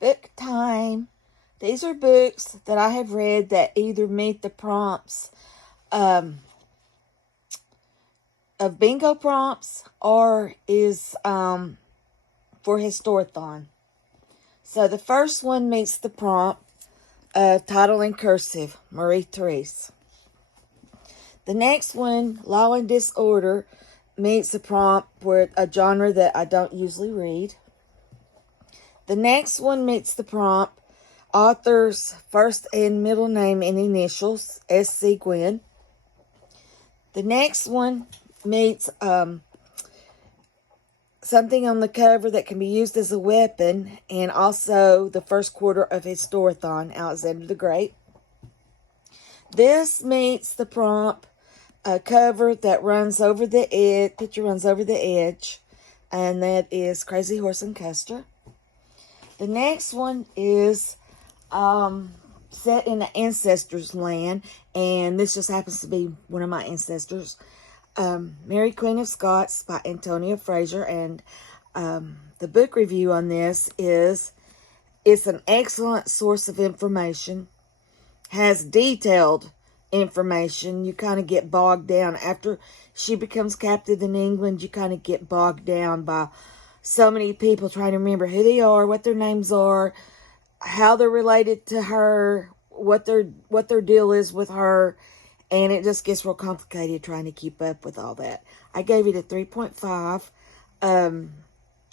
Book time. These are books that I have read that either meet the prompts of bingo prompts or is for historathon. So the first one meets the prompt of title in cursive, Marie Therese. The next one, Law and Disorder, meets the prompt for a genre that I don't usually read. The next one meets the prompt, author's first and middle name and initials, S.C. Gwynn. The next one meets something on the cover that can be used as a weapon, and also the first quarter of historathon, Alexander the Great. This meets the prompt, a cover that runs over the edge, picture runs over the edge, and that is Crazy Horse and Custer. The next one is set in the ancestors' land, and this just happens to be one of my ancestors. Mary Queen of Scots by Antonia Fraser, and the book review on this is, it's an excellent source of information, has detailed information. You kind of get bogged down. After she becomes captive in England, you kind of get bogged down by so many people trying to remember who they are, what their names are, how they're related to her, what their deal is with her, and it just gets real complicated trying to keep up with all that. I gave it a 3.5.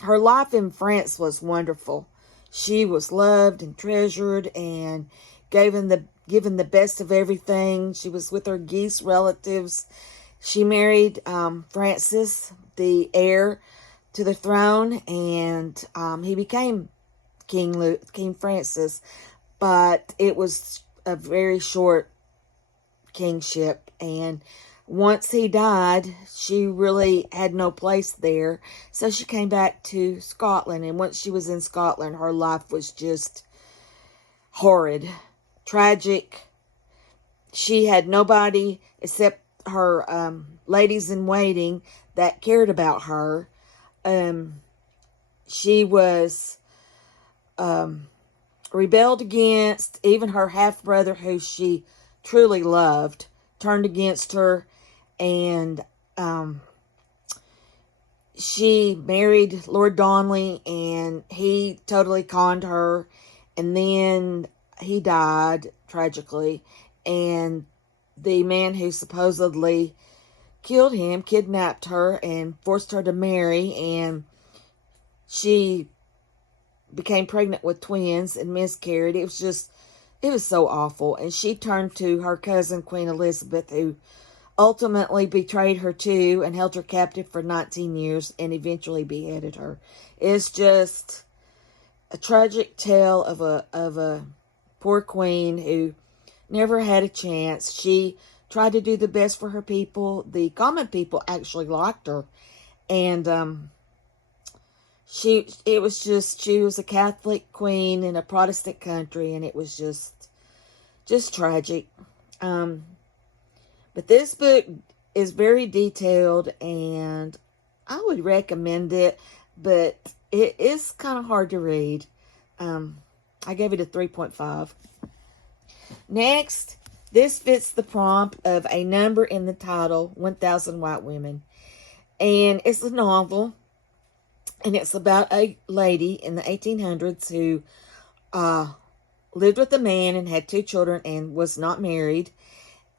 Her life in France was wonderful. She was loved and treasured and given the best of everything. She was with her geese relatives. She married Francis, the heir to the throne, and he became King Francis, but it was a very short kingship, and once he died, she really had no place there, so she came back to Scotland, and once she was in Scotland, her life was just horrid, tragic. She had nobody except her ladies-in-waiting that cared about her. She was rebelled against. Even her half-brother, who she truly loved, turned against her, and she married Lord Darnley, and he totally conned her, and then he died tragically, and the man who supposedly killed him kidnapped her and forced her to marry, and she became pregnant with twins and miscarried. It was so awful. And she turned to her cousin, Queen Elizabeth, who ultimately betrayed her too and held her captive for 19 years and eventually beheaded her. It's just a tragic tale of a poor queen who never had a chance. She tried to do the best for her people. The common people actually liked her, and she was a Catholic queen in a Protestant country, and it was just tragic. But this book is very detailed, and I would recommend it, but it is kind of hard to read. I gave it a 3.5. Next, this fits the prompt of a number in the title, 1,000 White Women. And it's a novel, and it's about a lady in the 1800s who lived with a man and had 2 children and was not married.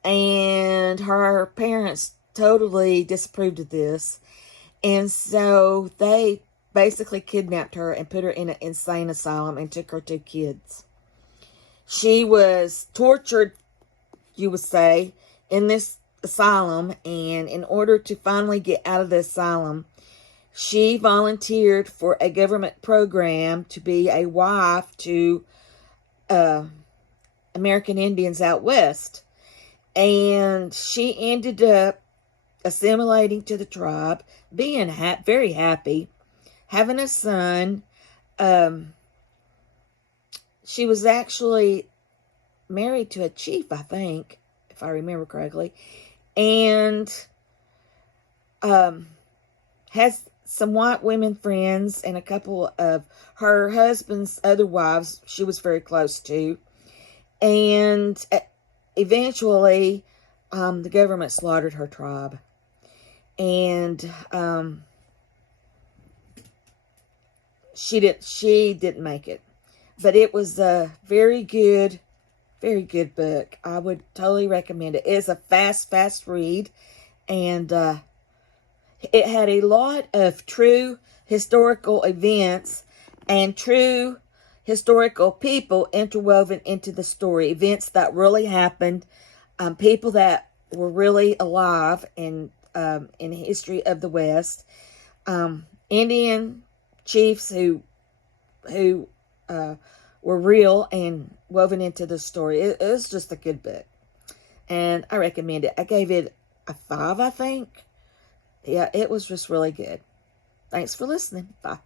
And her parents totally disapproved of this. And so they basically kidnapped her and put her in an insane asylum and took her 2 kids. She was tortured, you would say, in this asylum. And in order to finally get out of the asylum, she volunteered for a government program to be a wife to American Indians out west. And she ended up assimilating to the tribe, being very happy, having a son. She was actually married to a chief, I think, if I remember correctly, and has some white women friends and a couple of her husband's other wives she was very close to. And eventually, the government slaughtered her tribe. And she didn't make it. But it was a very good book. I would totally recommend it. It's a fast read. And it had a lot of true historical events and true historical people interwoven into the story. Events that really happened. People that were really alive in the history of the West. Indian chiefs who were real and woven into the story. It was just a good book. And I recommend it. I gave it a 5, I think. Yeah, it was just really good. Thanks for listening. Bye.